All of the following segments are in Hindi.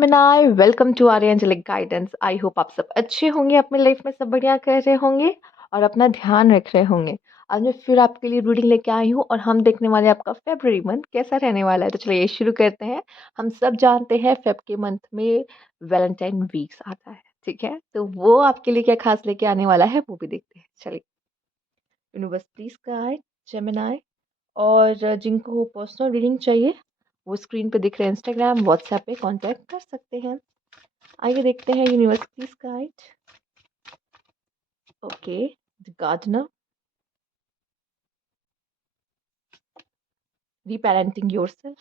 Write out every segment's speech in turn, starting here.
Gemini welcome to our angelic guidance. I hope आप सब अच्छे होंगे, अपने लाइफ में सब बढ़िया कर रहे होंगे और अपना ध्यान रख रहे होंगे। आज मैं फिर आपके लिए रीडिंग लेके आई हूँ और हम देखने वाले हैं आपका फेब्रुअरी मंथ कैसा रहने वाला है। तो चलिए शुरू करते हैं। हम सब जानते हैं फेब के मंथ में वैलेंटाइन वीक्स आता है, ठीक है? तो वो आपके लिए क्या खास लेके आने वाला है वो भी देखते हैं। चलिए, यूनिवर्स प्लीज गाइड जेमिनाई। और जिनको पर्सनल रीडिंग चाहिए वो स्क्रीन पे दिख रहे हैं इंस्टाग्राम व्हाट्सएप पे कांटेक्ट कर सकते हैं। आइए देखते हैं universe please guide. Okay, the gardener, reparenting yourself,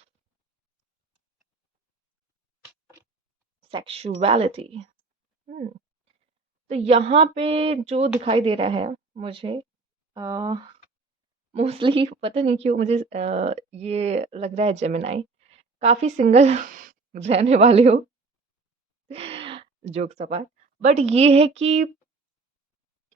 sexuality. तो यहाँ पे जो दिखाई दे रहा है मुझे, मोस्टली पता नहीं क्यों मुझे ये लग रहा है जेमिनाई काफी सिंगल रहने वाले हो। जोक्स अपार्ट, बट ये है कि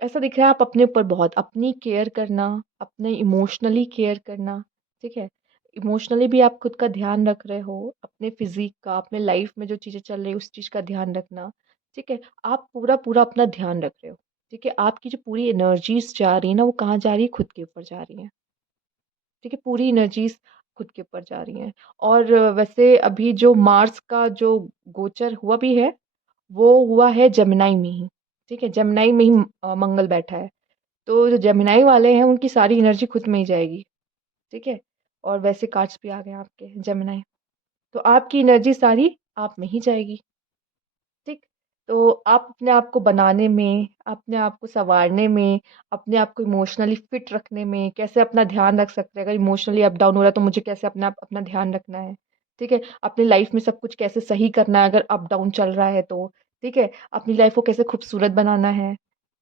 ऐसा दिख रहा है आप अपने ऊपर बहुत अपनी केयर करना, अपने इमोशनली केयर करना, ठीक है? इमोशनली भी आप खुद का ध्यान रख रहे हो, अपने फिजिक का, अपने लाइफ में जो चीज़ें चल रही है उस चीज़ का ध्यान रखना, ठीक है? आप पूरा-पूरा अपना ध्यान रख रहे हो, ठीक है? आपकी जो पूरी एनर्जीज़ जा रही है ना, वो कहाँ जा रही है? खुद के ऊपर जा रही हैं, ठीक है? पूरी एनर्जीज़ खुद के ऊपर जा रही हैं। और वैसे अभी जो मार्स का जो गोचर हुआ भी है, वो हुआ है जेमिनी में ही, ठीक है? जेमिनी में ही मंगल बैठा है। तो जो जेमिनी वाले हैं उनकी सारी एनर्जी खुद में ही जाएगी, ठीक है? और वैसे कार्ड्स भी आ गए आपके जेमिनी। तो आपकी एनर्जी सारी आप में ही जाएगी, ठीक? तो आप अपने आप को बनाने में, अपने आप को सँवारने में, अपने आप को इमोशनली फिट रखने में, कैसे अपना ध्यान रख सकते हैं। अगर इमोशनली अप डाउन हो रहा है तो मुझे कैसे अपना ध्यान रखना है, ठीक है? अपनी लाइफ़ में सब कुछ कैसे सही करना है अगर अप डाउन चल रहा है तो, ठीक है? अपनी लाइफ़ को कैसे खूबसूरत बनाना है,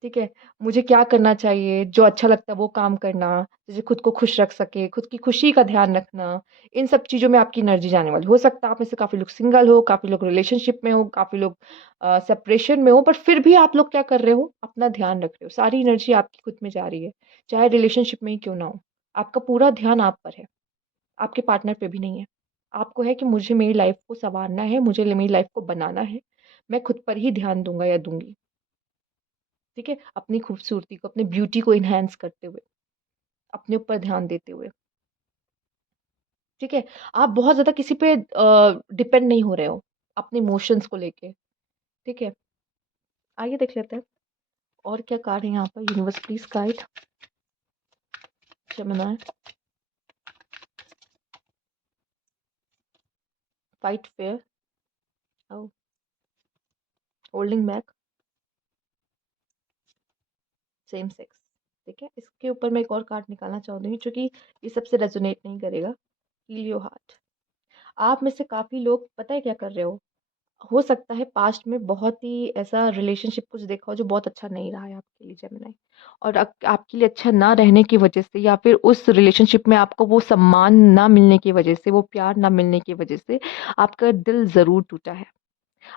ठीक है? मुझे क्या करना चाहिए, जो अच्छा लगता है वो काम करना, जैसे खुद को खुश रख सके, खुद की खुशी का ध्यान रखना, इन सब चीज़ों में आपकी एनर्जी जाने वाली। हो सकता है आप में से काफ़ी लोग सिंगल हो, काफ़ी लोग रिलेशनशिप में हो, काफ़ी लोग सेपरेशन में हो, पर फिर भी आप लोग क्या कर रहे हो? अपना ध्यान रख रहे हो। सारी एनर्जी आपकी खुद में जा रही है, चाहे रिलेशनशिप में ही क्यों ना हो। आपका पूरा ध्यान आप पर है, आपके पार्टनर पे भी नहीं है। आपको है कि मुझे मेरी लाइफ़ को सँवारना है, मुझे मेरी लाइफ़ को बनाना है। मैं खुद पर ही ध्यान दूँगा या दूँगी, ठीक है? अपनी खूबसूरती को, अपनी ब्यूटी को एनहांस करते हुए, अपने ऊपर ध्यान देते हुए, ठीक है? आप बहुत ज़्यादा किसी पे डिपेंड नहीं हो रहे हो, अपने इमोशंस को लेके, ठीक है? आइए देख लेते हैं और क्या कार्ड है यहाँ पर। Universe please guide Gemini. Fight fair, oh, holding back, same sex, ठीक है? इसके ऊपर मैं एक और कार्ड निकालना चाहूँगी जो कि ये सबसे रेजोनेट नहीं करेगा। Heal your heart. आप में से काफ़ी लोग पता है क्या कर रहे हो सकता है पास्ट में बहुत ही ऐसा रिलेशनशिप कुछ देखा हो जो बहुत अच्छा नहीं रहा है आपके लिए जेमिनी, और आपके लिए अच्छा ना रहने की वजह से या फिर उस रिलेशनशिप में आपको वो सम्मान ना मिलने की वजह से, वो प्यार ना मिलने की वजह से आपका दिल ज़रूर टूटा है।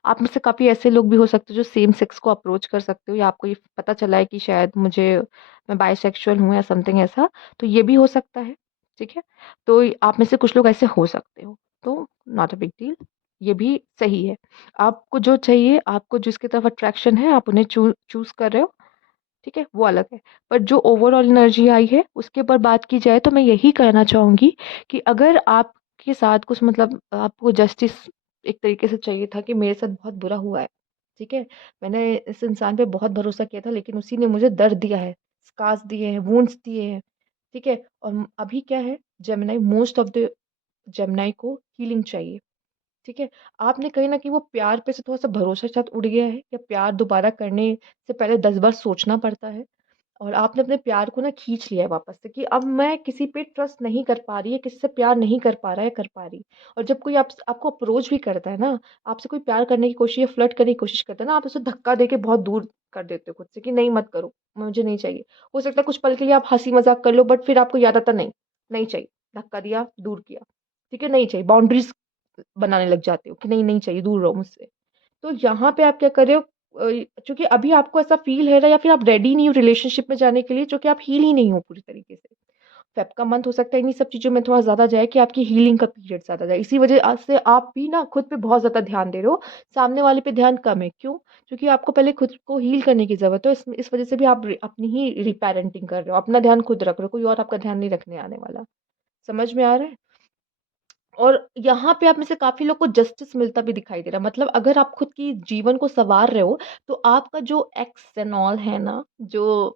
आप में से काफ़ी ऐसे लोग भी हो सकते हो जो सेम सेक्स को अप्रोच कर सकते हो, या आपको ये पता चला है कि शायद मैं बाइसेक्सुअल हूँ या समथिंग ऐसा, तो ये भी हो सकता है, ठीक है? तो आप में से कुछ लोग ऐसे हो सकते हो, तो नॉट अ बिग डील, ये भी सही है। आपको जो चाहिए, आपको जिसकी तरफ अट्रैक्शन है, आप उन्हें चूज़ कर रहे हो, ठीक है? वो अलग है। पर जो ओवरऑल एनर्जी आई है, उसके ऊपर बात की जाए तो मैं यही कहना चाहूँगी कि अगर आपके साथ कुछ मतलब आपको जस्टिस एक तरीके से चाहिए था कि मेरे साथ बहुत बुरा हुआ है, ठीक है? मैंने इस इंसान पे बहुत भरोसा किया था लेकिन उसी ने मुझे दर्द दिया है, स्कार्स दिए हैं, वुंड्स दिए हैं, ठीक है? और अभी क्या है, Gemini most of the Gemini को हीलिंग चाहिए। ठीक है? आपने कहीं न कहीं वो प्यार पे से थोड़ा-सा भरोसा शायद उड़ गया है, या प्यार दोबारा करने से पहले 10 बार सोचना पड़ता है, और आपने अपने प्यार को ना खींच लिया है वापस से कि अब मैं किसी पे ट्रस्ट नहीं कर पा रही है, किसी से प्यार नहीं कर पा रहा है, कर पा रही। और जब कोई आपको अप्रोच भी करता है ना, आपसे कोई प्यार करने की कोशिश या फ्लर्ट करने की कोशिश करता है ना, आप उसे धक्का देके बहुत दूर कर देते हो खुद से कि नहीं मत करो, मुझे नहीं चाहिए। हो सकता है कुछ पल के लिए आप हँसी-मज़ाक कर लो, बट फिर आपको याद आता नहीं, नहीं चाहिए, धक्का दिया, दूर किया, ठीक है? नहीं चाहिए, बाउंड्रीज़ बनाने लग जाते हो कि नहीं, नहीं चाहिए, दूर रहो मुझसे। तो यहाँ पे आप क्या कर रहे हो, चूँकि अभी आपको ऐसा फ़ील हो रहा है या फिर आप रेडी नहीं हो रिलेशनशिप में जाने के लिए, चूँकि आप हील ही नहीं हो पूरी तरीके से। फेब का मंथ हो सकता है इन्हीं सब चीज़ों में थोड़ा ज़्यादा जाए कि आपकी हीलिंग का पीरियड ज़्यादा जाए। इसी वजह से आप भी ना खुद पे बहुत ज़्यादा ध्यान दे रहे हो, सामने वाले पे ध्यान कम है। क्यों? क्योंकि आपको पहले खुद को हील करने की ज़रूरत है। इस वजह से भी आप अपनी ही रीपेरेंटिंग कर रहे हो। अपना ध्यान खुद रख रहे हो, कोई और आपका ध्यान नहीं रखने आने वाला। समझ में आ रहा है? और यहाँ पे आप में से काफ़ी लोग को जस्टिस मिलता भी दिखाई दे रहा है। मतलब अगर आप खुद की जीवन को सँवार रहे हो, तो आपका जो एक्स एंड ऑल है ना, जो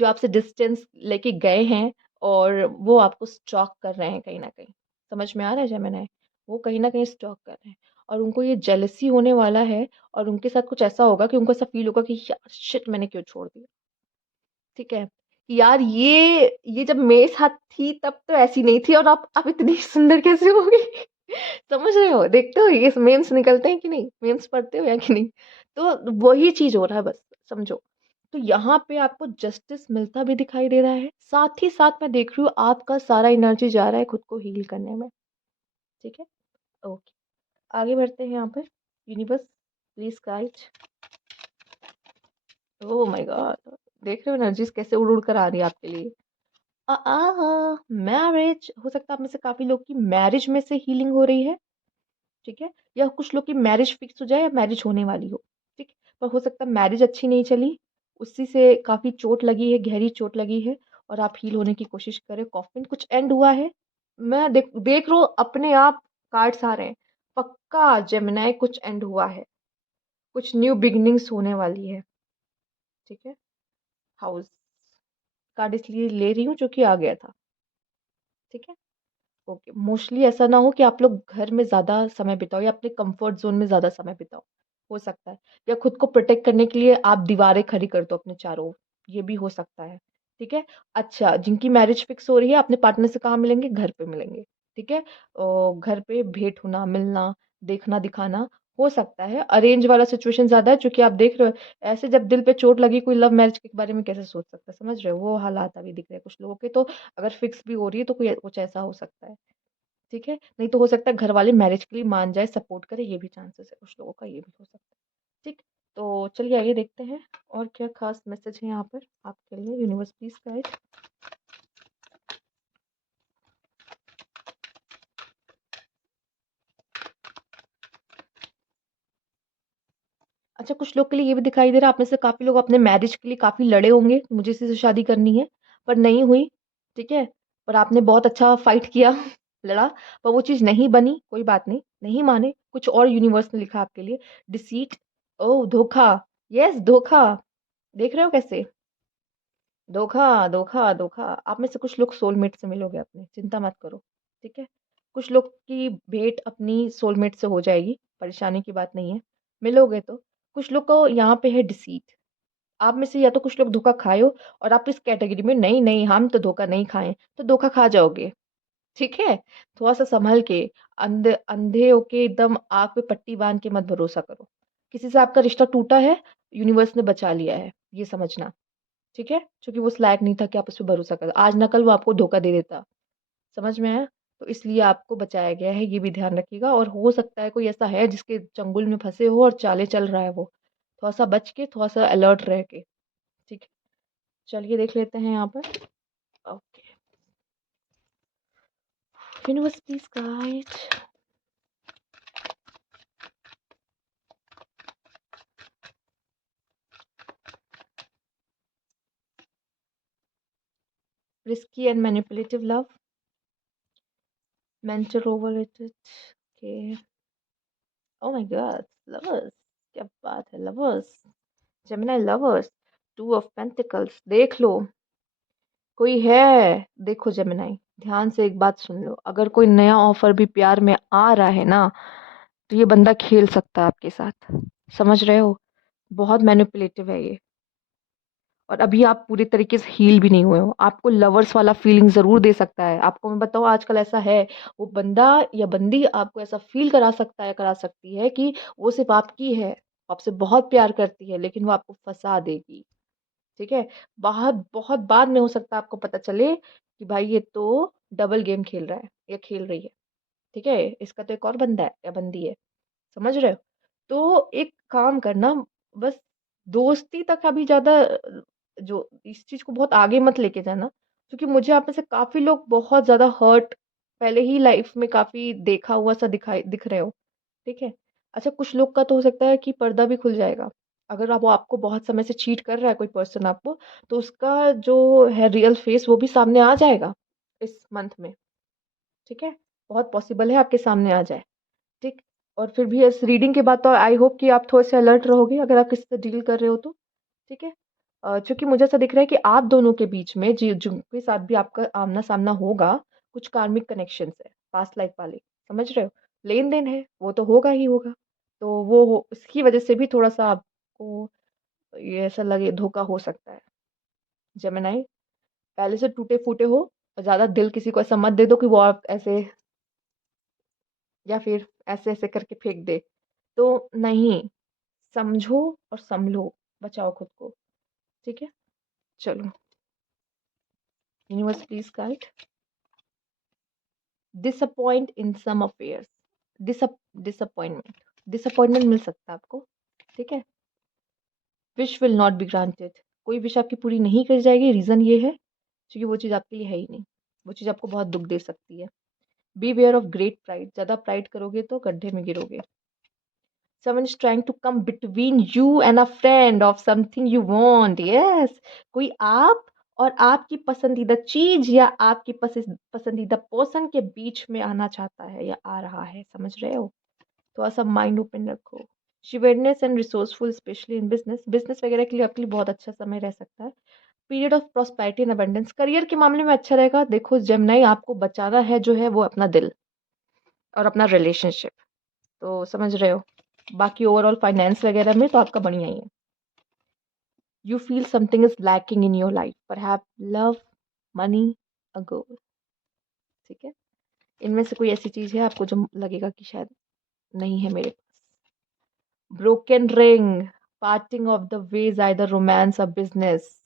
आपसे डिस्टेंस लेके गए हैं और वो आपको स्टॉक कर रहे हैं कहीं न कहीं। समझ में आ रहा है जेमिनी? वो कहीं न कहीं स्टॉक कर रहे हैं और उनको ये जेलसी होने वाला है और उनके साथ कुछ ऐसा होगा कि उनको ऐसा फ़ील होगा कि यार शिट मैंने क्यों छोड़ दिया? ठीक है? कि यार ये जब मेरे साथ थी तब तो ऐसी नहीं थी और अब इतनी सुंदर कैसे हो गई? समझ रहे हो? देखते हो ये मीम्स निकलते हैं कि नहीं? मीम्स पढ़ते हो या कि नहीं? तो वही चीज़ हो रहा है बस, समझो। तो यहाँ पे आपको जस्टिस मिलता भी दिखाई दे रहा है, साथ ही साथ मैं देख रही हूँ आपका सारा एनर्जी जा रहा है खुद को हील करने में, ठीक है? ओके, आगे बढ़ते हैं यहाँ पर। Universe please guide. Oh my God! देख रहे हो एनर्जीज़ कैसे उड़-उड़ कर आ रही है आपके लिए। मैरिज हो सकता है आप में से काफ़ी लोग की मैरिज में से हीलिंग हो रही है, ठीक है? या कुछ लोग की मैरिज फिक्स हो जाए या मैरिज होने वाली हो, ठीक? पर हो सकता है मैरिज अच्छी नहीं चली, उसी से काफ़ी चोट लगी है, गहरी चोट लगी है और आप हील होने की कोशिश कर रहे हो, कॉफ़िन कुछ एंड हुआ है। मैं देख रहा हूँ अपने आप कार्ड्स आ रहे हैं, पक्का जेमिनी कुछ एंड हुआ है, कुछ न्यू बिगिनिंग्स होने वाली है, ठीक है? हाउस कार्ड इसलिए ले रही हूँ जो कि आ गया था, ठीक है? ओके, मोस्टली ऐसा ना हो कि आप लोग घर में ज़्यादा समय बिताओ या अपने कंफर्ट ज़ोन में ज़्यादा समय बिताओ, हो सकता है। या खुद को प्रोटेक्ट करने के लिए आप दीवारें खड़ी कर दो अपने चारों ओर, ये भी हो सकता है, ठीक है? अच्छा, जिनकी मैरिज फिक्स हो रही है अपने पार्टनर से कहाँ मिलेंगे? घर पे मिलेंगे, ठीक है? घर पे भेंट होना, मिलना, देखना-दिखाना हो सकता है। अरेंज वाला सिचुएशन ज़्यादा है चूँकि आप देख रहे हो, ऐसे जब दिल पे चोट लगी कोई लव मैरिज के बारे में कैसे सोच सकता है, समझ रहे हो? वो हालात अभी दिख रहे हैं कुछ लोगों के, तो अगर फिक्स भी हो रही है तो कोई कुछ ऐसा हो सकता है। ठीक है? नहीं तो हो सकता है घर वाले मैरिज के लिए मान जाएँ, सपोर्ट करें, ये भी चांसेस है कुछ लोगों का, ये भी हो सकता है। ठीक? तो चलिए आगे देखते हैं और क्या ख़ास मैसेज है यहाँ पर आपके लिए, यूनिवर्स प्लीज़ गाइड। अच्छा, कुछ लोग के लिए ये भी दिखाई दे रहा है, आप में से काफ़ी लोग अपने मैरिज के लिए काफ़ी लड़े होंगे, मुझे इसी से शादी करनी है, पर नहीं हुई, ठीक है? और आपने बहुत अच्छा फाइट किया, लड़ा, पर वो चीज़ नहीं बनी, कोई बात नहीं, नहीं माने, कुछ और यूनिवर्स ने लिखा आपके लिए, डिसीट, ओह! धोखा, येस धोखा, देख रहे हो कैसे? धोखा, धोखा, धोखा। आप में से कुछ लोग सोलमेट से मिलोगे अपने, चिंता मत करो, ठीक है? कुछ लोग की भेंट अपनी सोलमेट से हो जाएगी, परेशानी की बात नहीं है, मिलोगे तो। कुछ लोग को यहाँ पे है डिसीट। आप में से या तो कुछ लोग धोखा खाए हो और आप इस कैटेगरी में नहीं, नहीं हम तो धोखा नहीं खाए, तो धोखा खा जाओगे, ठीक है? थोड़ा-सा सँभल के, अंधे होके एकदम आँख पे पट्टी बाँध के मत भरोसा करो। किसी से आपका रिश्ता टूटा है, यूनिवर्स ने बचा लिया है, ये समझना। ठीक है? क्योंकि वो उस लायक नहीं था कि आप उस पे भरोसा करो। आज ना कल वो आपको धोखा दे देता। समझ में आया? तो इसलिए आपको बचाया गया है, ये भी ध्यान रखिएगा और हो सकता है कोई ऐसा है जिसके चंगुल में फँसे हो और चालें चल रहा है वो। थोड़ा-सा बच के, थोड़ा-सा अलर्ट रह के, ठीक है? चलिए देख लेते हैं यहाँ पर। Okay. Universe please guide. Risky and manipulative love, mentor overrated, okay. Oh my God! Lovers, क्या बात है lovers, Gemini lovers, two of pentacles देख लो। कोई है, देखो जेमिनी, ध्यान से एक बात सुन लो, अगर कोई नया ऑफर भी प्यार में आ रहा है ना, तो ये बंदा खेल सकता है आपके साथ, समझ रहे हो? बहुत मैनिपुलेटिव है ये और अभी आप पूरी तरीके से हील भी नहीं हुए हो, आपको लवर्स वाला फीलिंग ज़रूर दे सकता है, आपको मैं बताऊँ आजकल ऐसा है, वो बंदा या बंदी आपको ऐसा फ़ील करा सकता है, करा सकती है कि वो सिर्फ़ आपकी है, आपसे बहुत प्यार करती है, लेकिन वो आपको फँसा देगी। ठीक है? बहुत बहुत बाद में हो सकता है आपको पता चले कि भाई ये तो डबल गेम खेल रहा है या खेल रही है, ठीक है? इसका तो एक और बंदा है या बंदी है, समझ रहे हो? तो एक काम करना बस दोस्ती तक अभी ज़्यादा जो इस चीज़ को बहुत आगे मत लेके जाना, क्योंकि मुझे आप में से काफ़ी लोग बहुत ज़्यादा हर्ट पहले ही लाइफ में काफ़ी देखा हुआ सा दिख रहे हो, ठीक है? अच्छा, कुछ लोग का तो हो सकता है कि पर्दा भी खुल जाएगा। अगर आप वो आपको बहुत समय से चीट कर रहा है कोई पर्सन आपको, तो उसका जो है रियल फेस वो भी सामने आ जाएगा इस मंथ में, ठीक है? बहुत पॉसिबल है आपके सामने आ जाए, ठीक? और फिर भी इस रीडिंग के बाद तो आई होप कि आप थोड़े से अलर्ट रहोगे अगर आप किसी से डील कर रहे हो तो, ठीक है? चूँकि मुझे ऐसा दिख रहा है कि आप दोनों के बीच में जिनके साथ भी आपका आमना-सामना होगा, कुछ कार्मिक कनेक्शंस है, पास्ट लाइफ वाले, समझ रहे हो? लेन-देन है, वो तो होगा ही होगा। तो वो उसकी वजह से भी थोड़ा-सा आपको ये ऐसा लगे धोखा हो सकता है। जेमिनी, पहले से टूटे-फूटे हो और ज़्यादा दिल किसी को ऐसा मत दे दो कि वो आप ऐसे या फिर ऐसे-ऐसे करके फेंक दे। तो नहीं, समझो और सँभलो, बचाओ खुद को, ठीक है? चलो, universe please guide. Disappoint in some affairs, disappointment, disappointment मिल सकता है आपको, ठीक है? Wish will not be granted, कोई विश आपकी पूरी नहीं करी जाएगी, रीज़न ये है क्योंकि वो चीज़ आपके लिए है ही नहीं, वो चीज़ आपको बहुत दुःख दे सकती है। Be aware of great pride, ज़्यादा प्राइड करोगे तो गड्ढे में गिरोगे। Someone is trying to come between you and a friend of something you want. Yes. कोई आप और आपकी पसंदीदा चीज या आपकी पसंदीदा पर्सन के बीच में आना चाहता है या आ रहा है, समझ रहे हो? थोड़ा सा माइंड ओपन रखो। Shrewdness and resourceful especially in business, business वगैरह के लिए आपके लिए बहुत अच्छा समय रह सकता है। Period of prosperity and abundance, career के मामले में अच्छा रहेगा। देखो जेमिनी, आपको बचाना है जो है वो अपना दिल और अपना रिलेशनशिप, तो समझ रहे हो? बाकी ओवरऑल फाइनेंस वगैरह में तो आपका बढ़िया ही है। You feel something is lacking in your life, perhaps love, money, a girl, ठीक है? इनमें से कोई ऐसी चीज है आपको जो लगेगा कि शायद नहीं है मेरे पास। Broken ring, parting of the ways, either romance or business.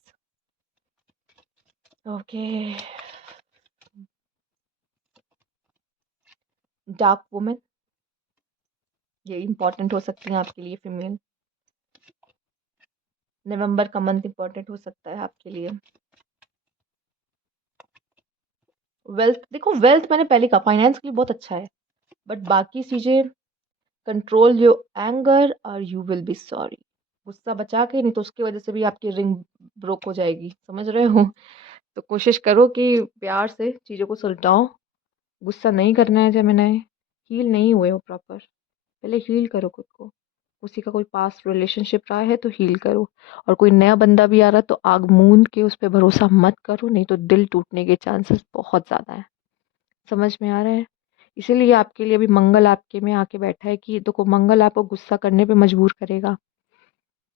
Okay. Dark women, ये इंपॉर्टेंट हो सकती है आपके लिए फीमेल। नवंबर का मंथ इंपॉर्टेंट हो सकता है आपके लिए। वेल्थ, देखो वेल्थ मैंने पहले कहा फाइनेंस के लिए बहुत अच्छा है, बट बाकी चीजें कंट्रोल योर एंगर और यू विल बी सॉरी। गुस्सा बचा के, नहीं तो उसकी वजह से भी आपकी रिंग ब्रोक हो जाएगी, समझ रहे हो? तो कोशिश करो कि प्यार से चीज़ों को सुलझाओ। गुस्सा नहीं करना है जेमिनी, हील नहीं हुए हो प्रॉपर, पहले हील करो खुद को। उसी का कोई पास्ट रिलेशनशिप रहा है तो हील करो, और कोई नया बंदा भी आ रहा है तो आग मूंद के उस पर भरोसा मत करो, नहीं तो दिल टूटने के चांसेस बहुत ज़्यादा है। समझ में आ रहा है? इसीलिए आपके लिए अभी मंगल आपके में आके बैठा है कि देखो मंगल आपको गुस्सा करने पे मजबूर करेगा,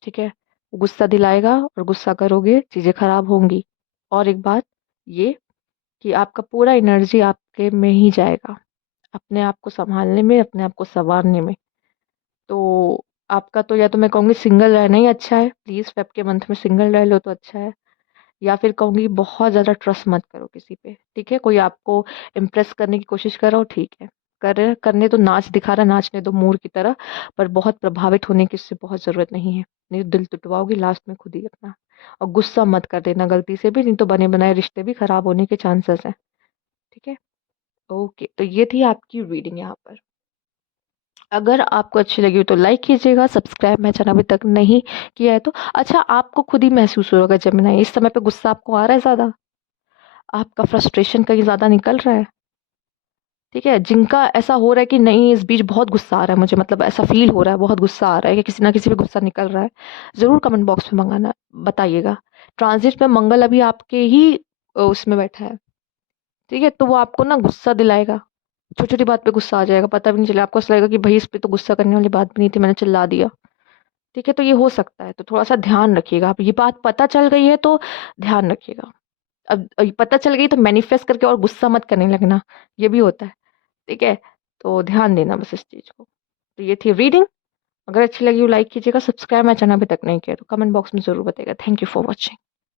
ठीक है? वो गुस्सा दिलाएगा और गुस्सा करोगे चीज़ें खराब होंगी। और एक बात ये कि आपका पूरा एनर्जी आपके में ही जाएगा, अपने आप को संभालने में, अपने आप को संवारने में। तो आपका तो या तो मैं कहूँगी सिंगल रहना ही अच्छा है, प्लीज़ फेब के मंथ में सिंगल रह लो तो अच्छा है। या फिर कहूँगी बहुत ज़्यादा ट्रस्ट मत करो किसी पे, ठीक है? कोई आपको इम्प्रेस करने की कोशिश कर रहा हो, ठीक है, करने तो नाच दिखा रहा, नाचने दो मोर की तरह, पर बहुत प्रभावित होने की इससे बहुत ज़रूरत नहीं है, नहीं तो दिल टुटवाओगे लास्ट में खुद ही अपना। और गुस्सा मत कर देना गलती से भी, नहीं तो बने बनाए रिश्ते भी खराब होने के चांसेस हैं, ठीक है? ओके, तो ये थी आपकी रीडिंग यहाँ पर। अगर आपको अच्छी लगी हो तो लाइक कीजिएगा, सब्सक्राइब मेरा चैनल अभी तक नहीं किया है तो। अच्छा, आपको खुद ही महसूस होगा जेमिनी इस समय पे गुस्सा आपको आ रहा है ज़्यादा, आपका फ्रस्ट्रेशन कहीं ज़्यादा निकल रहा है, ठीक है? जिनका ऐसा हो रहा है कि नहीं इस बीच बहुत गुस्सा आ रहा है मुझे, मतलब ऐसा फील हो रहा है बहुत गुस्सा आ रहा है कि किसी ना किसी पे गुस्सा निकल रहा है, ज़रूर कमेंट बॉक्स में मंगाना बताइएगा। ट्रांजिट में मंगल अभी आपके ही उसमें बैठा है, ठीक है? तो वो आपको ना गुस्सा दिलाएगा, छोटी छोटी बात पे गुस्सा आ जाएगा, पता भी नहीं चलेगा, आपको ऐसा लगेगा कि भाई इस पे तो गुस्सा करने वाली बात भी नहीं थी, मैंने चिल्ला दिया, ठीक है? तो ये हो सकता है, तो थोड़ा सा ध्यान रखिएगा। आप ये बात पता चल गई है तो ध्यान रखिएगा। अब पता चल गई तो मैनिफेस्ट करके और गुस्सा मत करने लगना, ये भी होता है, ठीक है? तो ध्यान देना बस इस चीज़ को। तो ये थी रीडिंग, अगर अच्छी लगी हो लाइक कीजिएगा, सब्सक्राइब मेरा चैनल अभी तक नहीं किया तो कमेंट बॉक्स में ज़रूर बताइएगा। Thank you for watching.